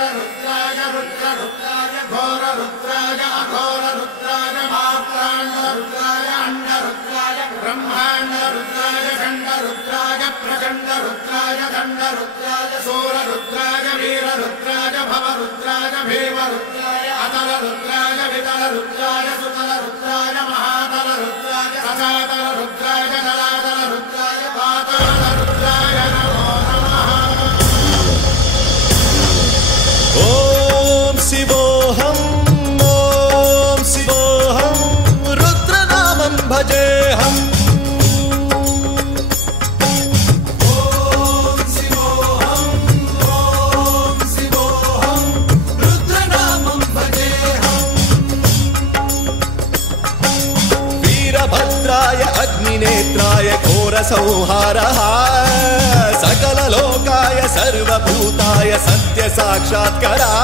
वीररुद्राय रुद्ररुद्राय घोररुद्राय अघोररुद्राय मात्राण्डरुद्राय अण्डरुद्राय ब्रह्माण्डरुद्राय खण्डरुद्राय प्रचण्डरुद्राय दण्डरुद्राय सूररुद्राय वीररुद्राय भवरुद्राय भीमरुद्राय अतलरुद्राय वितलरुद्राय सुतलरुद्राय महातलरुद्राय रसातलरुद्राय जलातलरुद्राय पातालरुद्राय नमो नमः। ओम शिवोऽहं रुद्रनामं भजेऽहम्। वीरभद्राय अग्निनेत्राय घोरसंहारः सकललोकाय सर्वभूताय सत्यसाक्षात्कारः।